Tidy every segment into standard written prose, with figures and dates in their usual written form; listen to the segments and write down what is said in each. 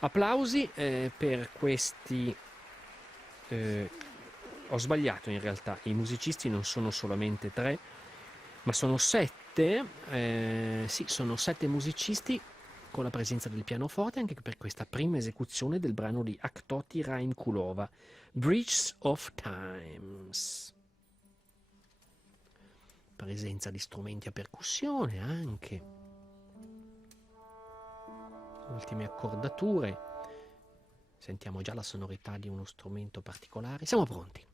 Applausi per questi... eh, ho sbagliato in realtà, i musicisti non sono solamente tre, ma sono sette. Sì, sono sette musicisti con la presenza del pianoforte anche per questa prima esecuzione del brano di Aktoti Rainkulova, Bridges of Times. Presenza di strumenti a percussione anche, ultime accordature. Sentiamo già la sonorità di uno strumento particolare. Siamo pronti.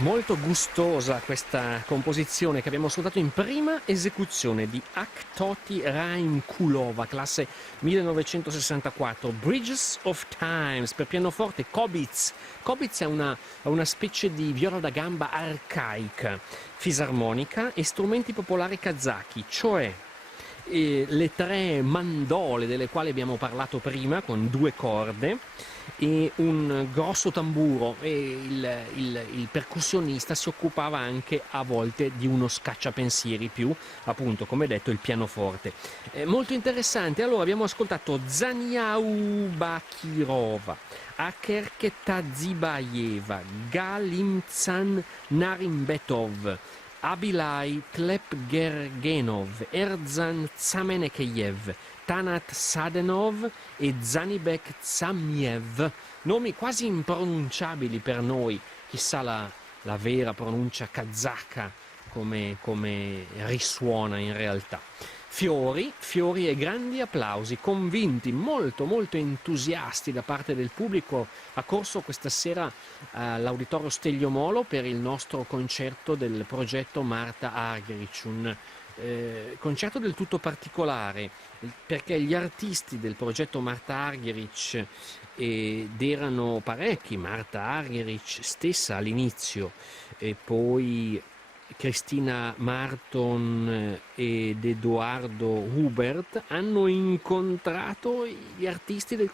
Molto gustosa questa composizione che abbiamo ascoltato in prima esecuzione di Aktoti Raimkulova, classe 1964, Bridges of Times per pianoforte Kobitz. Kobitz è una specie di viola da gamba arcaica, fisarmonica e strumenti popolari kazaki, cioè le tre mandole delle quali abbiamo parlato prima, con 2 corde, e un grosso tamburo, e il percussionista si occupava anche a volte di uno scacciapensieri, più appunto, come detto, il pianoforte. Molto interessante. Allora abbiamo ascoltato Zaniau Bakirova, Akerketa Zibayeva, Galimtsan Narimbetov, Abilai Tlepgergenov, Erzan Zamenekeyev, Tanat Sadenov e Zanibek Zamiev, nomi quasi impronunciabili per noi, chissà la vera pronuncia kazaka come risuona in realtà. Fiori e grandi applausi, convinti, molto molto entusiasti da parte del pubblico accorso questa sera all'Auditorio Stelio Molo per il nostro concerto del progetto Marta Argerich, un concerto del tutto particolare perché gli artisti del progetto Marta Argerich, ed erano parecchi, Marta Argerich stessa all'inizio e poi Cristina Marton ed Edoardo Hubert, hanno incontrato gli artisti del